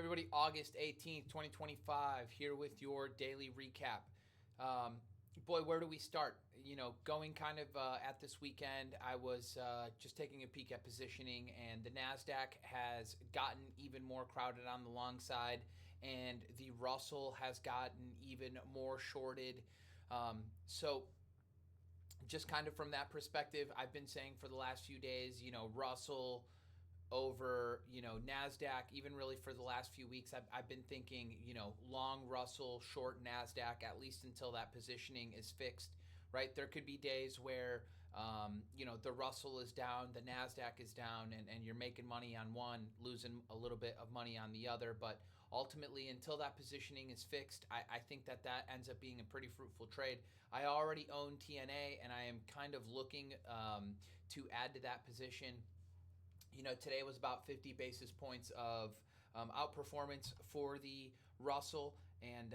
Everybody, August 18th, 2025, here with your daily recap. Boy, where do we start? Going kind of at this weekend, I was just taking a peek at positioning, and the NASDAQ has gotten even more crowded on the long side, and the Russell has gotten even more shorted. So, just kind of from that perspective, I've been saying for the last few days, Russell over Nasdaq. Even really for the last few weeks, I've been thinking long Russell, short Nasdaq, at least until that positioning is fixed. Right, there could be days where the Russell is down, the Nasdaq is down, and you're making money on one, losing a little bit of money on the other. But ultimately, until that positioning is fixed, I think that ends up being a pretty fruitful trade. I already own TNA, and I am kind of looking to add to that position. Today was about 50 basis points of outperformance for the Russell, and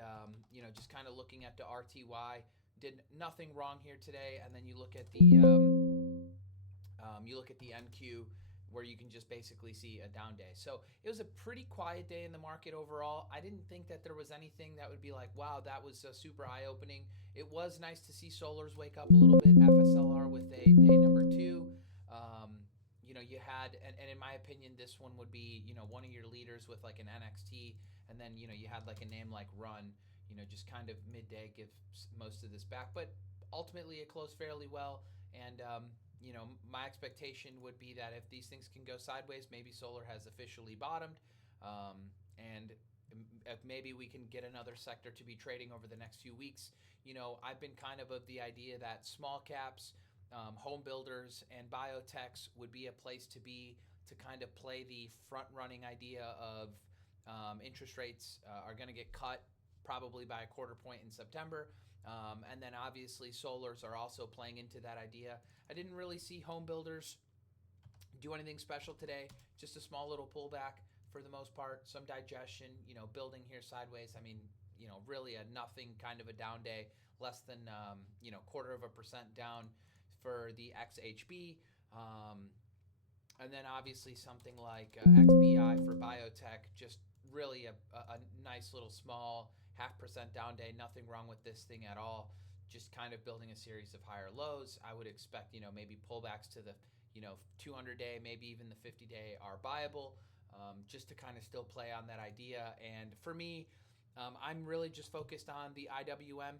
just kind of looking at the RTY, did nothing wrong here today. And then you look at the NQ, where you can just basically see a down day. So it was a pretty quiet day in the market overall. I didn't think that there was anything that would be like, wow, that was super eye-opening. It was nice to see Solars wake up a little bit. FSLR with a day number two. You had, and in my opinion, this one would be, one of your leaders with like an NXT, and then, you had like a name like Run, just kind of midday gives most of this back. But ultimately, it closed fairly well. And, my expectation would be that if these things can go sideways, maybe Solar has officially bottomed. And if maybe we can get another sector to be trading over the next few weeks. I've been kind of the idea that small caps, home builders, and biotechs would be a place to be, to kind of play the front-running idea of interest rates are going to get cut probably by a quarter point in September. And then obviously solars are also playing into that idea. I didn't really see home builders do anything special today, just a small little pullback for the most part, some digestion, building here sideways. I mean, really a nothing kind of a down day, less than, 0.25% down for the XHB. And then obviously something like XBI for biotech, just really a nice little small 0.5% down day. Nothing wrong with this thing at all. Just kind of building a series of higher lows. I would expect, maybe pullbacks to the, 200-day, maybe even the 50-day are viable, just to kind of still play on that idea. And for me, I'm really just focused on the IWM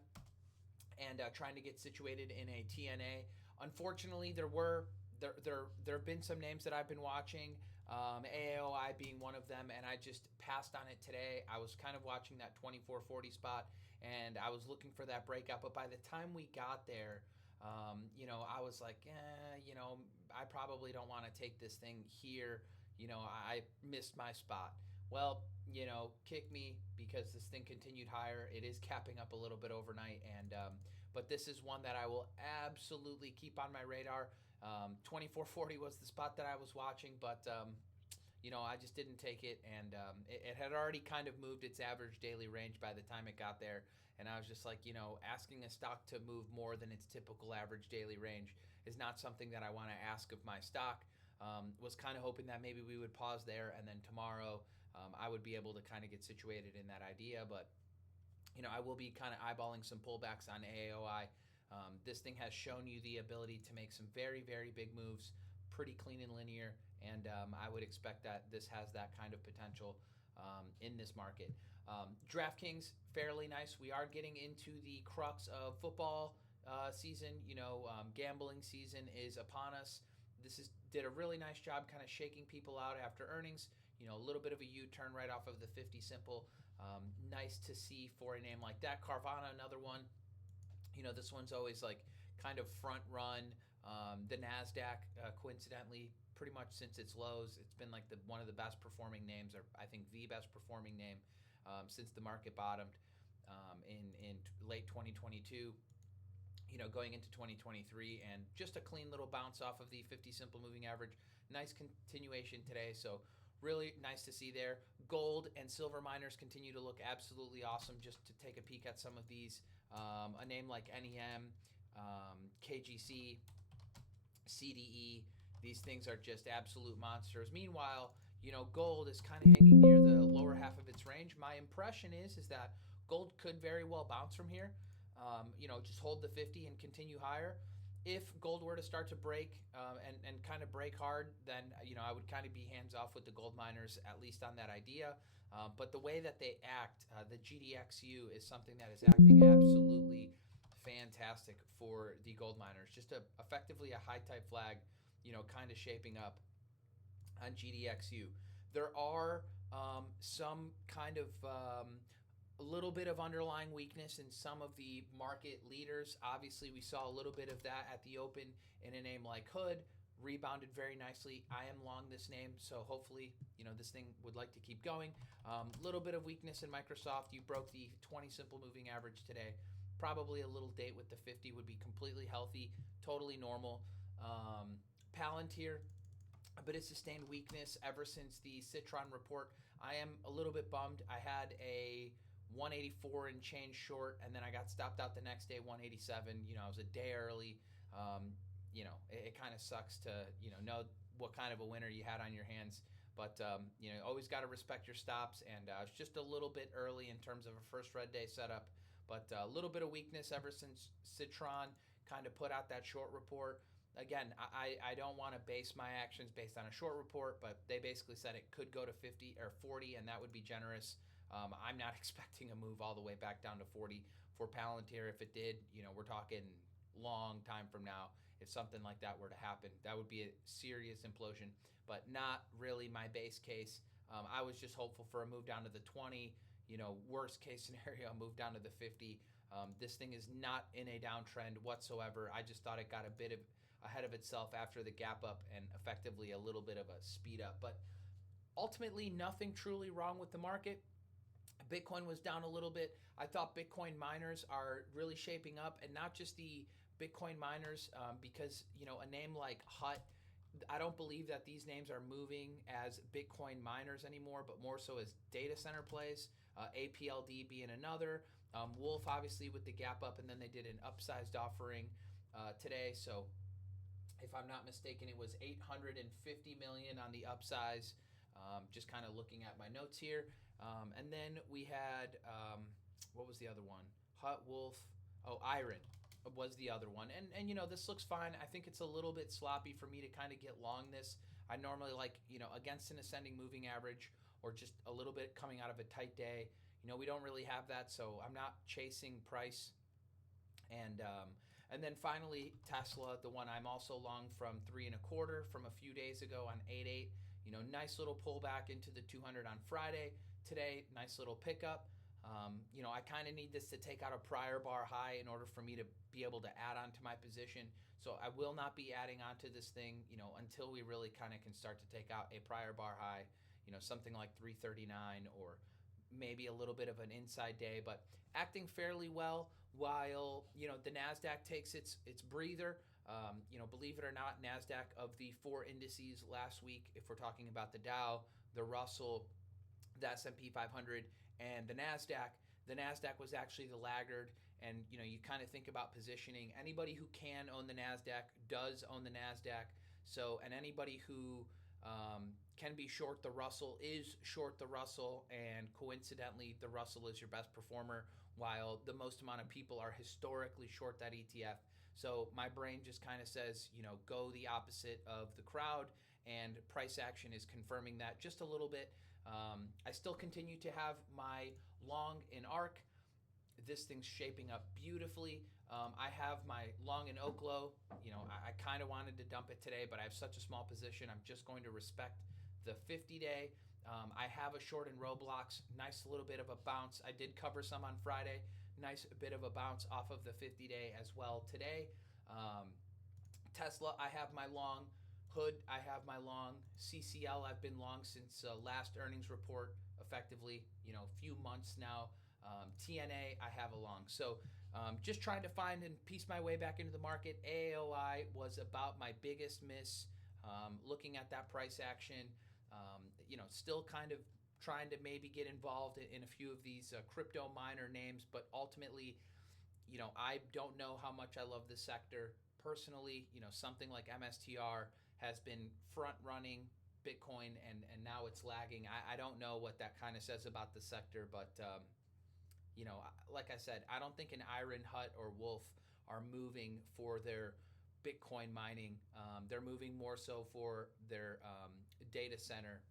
and trying to get situated in a TNA. Unfortunately, there have been some names that I've been watching, AAOI being one of them, and I just passed on it today. I was kind of watching that 2440 spot, and I was looking for that breakout, but by the time we got there, I was like, I probably don't want to take this thing here. I missed my spot. Well, kick me, because this thing continued higher. It is capping up a little bit overnight, and but this is one that I will absolutely keep on my radar. 2440 was the spot that I was watching, but I just didn't take it, and it had already kind of moved its average daily range by the time it got there. And I was just like, asking a stock to move more than its typical average daily range is not something that I want to ask of my stock. Was kind of hoping that maybe we would pause there, and then tomorrow I would be able to kind of get situated in that idea. But I will be kind of eyeballing some pullbacks on AAOI. This thing has shown you the ability to make some very, very big moves, pretty clean and linear, and I would expect that this has that kind of potential in this market. DraftKings, fairly nice. We are getting into the crux of football season. Gambling season is upon us. Did a really nice job kind of shaking people out after earnings. A little bit of a U-turn right off of the 50 simple. Nice to see for a name like that. Carvana, another one. This one's always like kind of front run. The NASDAQ, coincidentally, pretty much since its lows, it's been like one of the best performing names, or I think the best performing name since the market bottomed in late 2022. Going into 2023, and just a clean little bounce off of the 50 simple moving average. Nice continuation today, so really nice to see there. Gold and silver miners continue to look absolutely awesome. Just to take a peek at some of these, a name like NEM, KGC, CDE, these things are just absolute monsters. Meanwhile, gold is kind of hanging near the lower half of impression is that gold could very well bounce from here. Just hold the 50 and continue higher. If gold were to start to break and kind of break hard, then I would kind of be hands off with the gold miners, at least on that idea. But the way that they act, the GDXU is something that is acting absolutely fantastic for the gold miners. Just effectively a high type flag, kind of shaping up on GDXU. There are some kind of a little bit of underlying weakness in some of the market leaders. Obviously, we saw a little bit of that at the open in a name like Hood. Rebounded very nicely. I am long this name, so hopefully, this thing would like to keep going. Little bit of weakness in Microsoft. You broke the 20 simple moving average today. Probably a little date with the 50 would be completely healthy, totally normal. Palantir, a bit of sustained weakness ever since the Citron report. I am a little bit bummed. I had a 184 and change short, and then I got stopped out the next day, 187. I was a day early. It kind of sucks to know what kind of a winner you had on your hands. But always got to respect your stops, and it's just a little bit early in terms of a first red day setup. But a little bit of weakness ever since Citron kind of put out that short report. Again, I don't want to base my actions based on a short report, but they basically said it could go to 50 or 40, and that would be generous. I'm not expecting a move all the way back down to 40 for Palantir. If it did, we're talking long time from now. If something like that were to happen, that would be a serious implosion, but not really my base case. I was just hopeful for a move down to the 20. Worst case scenario, move down to the 50. This thing is not in a downtrend whatsoever. I just thought it got a bit of ahead of itself after the gap up and effectively a little bit of a speed up. But ultimately, nothing truly wrong with the market. Bitcoin was down a little bit. I thought Bitcoin miners are really shaping up, and not just the Bitcoin miners, because a name like Hut, I don't believe that these names are moving as Bitcoin miners anymore, but more so as data center plays. APLD being another. Wolf obviously with the gap up, and then they did an upsized offering today. So if I'm not mistaken, it was 850 million on the upsize. Just kind of looking at my notes here. And then we had, what was the other one? Hut, Wolf, Iron was the other one. And this looks fine. I think it's a little bit sloppy for me to kind of get long this. I normally like, against an ascending moving average or just a little bit coming out of a tight day. We don't really have that, so I'm not chasing price. And then finally, Tesla, the one I'm also long from 3.25 from a few days ago on 8.8. Nice little pullback into the 200 on Friday. Today, nice little pickup. I kind of need this to take out a prior bar high in order for me to be able to add on to my position. So I will not be adding onto this thing, until we really kind of can start to take out a prior bar high, something like 339 or maybe a little bit of an inside day, but acting fairly well while, the NASDAQ takes its breather. Believe it or not, NASDAQ of the 4 indices last week, if we're talking about the Dow, the Russell, the S&P 500, and the NASDAQ was actually the laggard. And, you kind of think about positioning. Anybody who can own the NASDAQ does own the NASDAQ. So, and anybody who can be short the Russell is short the Russell. And coincidentally, the Russell is your best performer, while the most amount of people are historically short that ETF. So my brain just kind of says, go the opposite of the crowd, and price action is confirming that just a little bit. I still continue to have my long in ARK. This thing's shaping up beautifully. I have my long in Oklo. I kind of wanted to dump it today, but I have such a small position. I'm just going to respect the 50-day. I have a short in Roblox. Nice little bit of a bounce. I did cover some on Friday. Nice bit of a bounce off of the 50-day as well today. Tesla, I have my long. Hood, I have my long. CCL, I've been long since last earnings report, effectively, a few months now. TNA, I have a long. So just trying to find and piece my way back into the market. AOI was about my biggest miss. Looking at that price action, still kind of trying to maybe get involved in a few of these crypto miner names, but ultimately, I don't know how much I love this sector personally. Something like MSTR has been front running Bitcoin, and now it's lagging. I don't know what that kind of says about the sector, but like I said, I don't think an Iron Hut or Wolf are moving for their Bitcoin mining. They're moving more so for their data center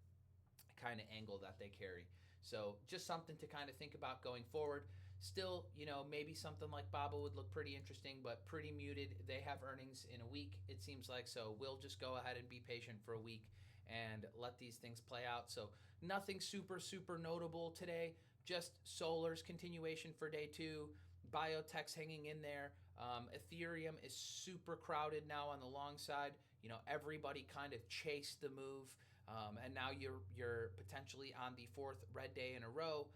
kind of angle that they carry. So just something to kind of think about going forward. Still, maybe something like Baba would look pretty interesting, but pretty muted. They have earnings in a week, it seems like. So we'll just go ahead and be patient for a week and let these things play out. So nothing super, super notable today. Just Solar's continuation for day two. Biotech's hanging in there. Ethereum is super crowded now on the long side. Everybody kind of chased the move. And now you're potentially on the fourth red day in a row.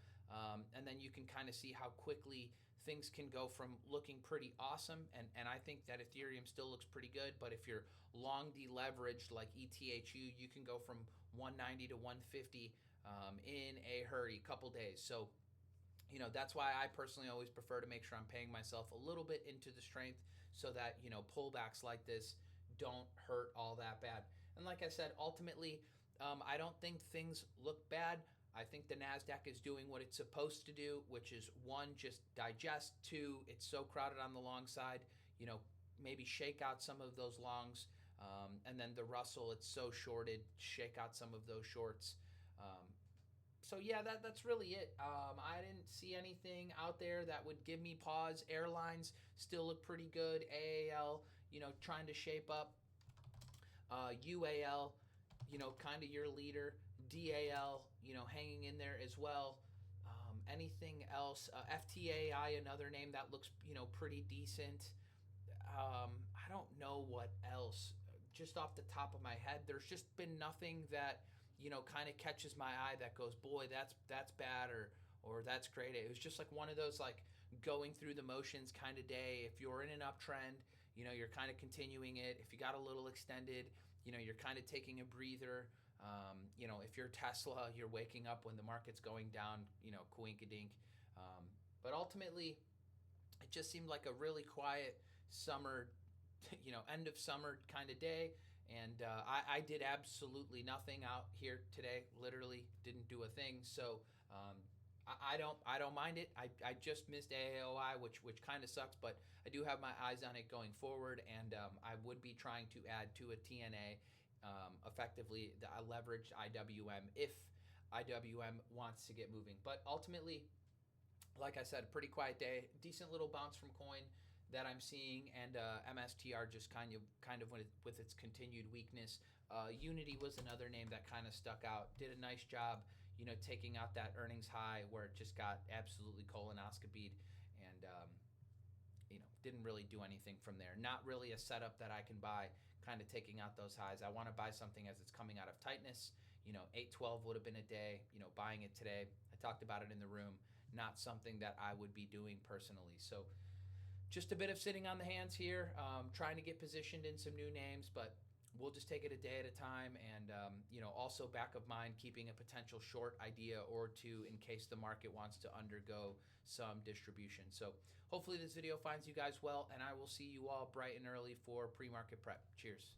And then you can kind of see how quickly things can go from looking pretty awesome. And I think that Ethereum still looks pretty good. But if you're long deleveraged like ETHU, you can go from 190 to 150 in a hurry, couple days. So, that's why I personally always prefer to make sure I'm paying myself a little bit into the strength so that, pullbacks like this don't hurt all that bad. And like I said, ultimately, I don't think things look bad. I think the NASDAQ is doing what it's supposed to do, which is one, just digest. Two, it's so crowded on the long side, maybe shake out some of those longs. And then the Russell, it's so shorted, shake out some of those shorts. So yeah, that's really it. I didn't see anything out there that would give me pause. Airlines still look pretty good. AAL, trying to shape up. UAL, kind of your leader. DAL, hanging in there as well. Anything else? FTAI, another name that looks, pretty decent. I don't know what else. Just off the top of my head, there's just been nothing that, kind of catches my eye that goes, boy, that's bad or that's great. It was just like one of those like going through the motions kind of day. If you're in an uptrend, you're kind of continuing it. If you got a little extended, you're kind of taking a breather. If you're Tesla, you're waking up when the market's going down, coinkadink. But ultimately, it just seemed like a really quiet summer, end of summer kind of day. And I did absolutely nothing out here today. Literally didn't do a thing. So I don't mind it. I just missed AAOI, which kind of sucks, but I do have my eyes on it going forward, and I would be trying to add to a TNA. Effectively the leveraged IWM if IWM wants to get moving. But ultimately, like I said, pretty quiet day. Decent little bounce from coin that I'm seeing, and MSTR just kind of with its continued weakness. Unity was another name that kind of stuck out. Did a nice job, taking out that earnings high where it just got absolutely colonoscopied, and didn't really do anything from there. Not really a setup that I can buy. Kind of taking out those highs. I want to buy something as it's coming out of tightness. 812 would have been a day. Buying it today. I talked about it in the room. Not something that I would be doing personally. So just a bit of sitting on the hands here, trying to get positioned in some new names, but we'll just take it a day at a time. And also back of mind, keeping a potential short idea or two in case the market wants to undergo some distribution. So hopefully this video finds you guys well, and I will see you all bright and early for pre-market prep. Cheers.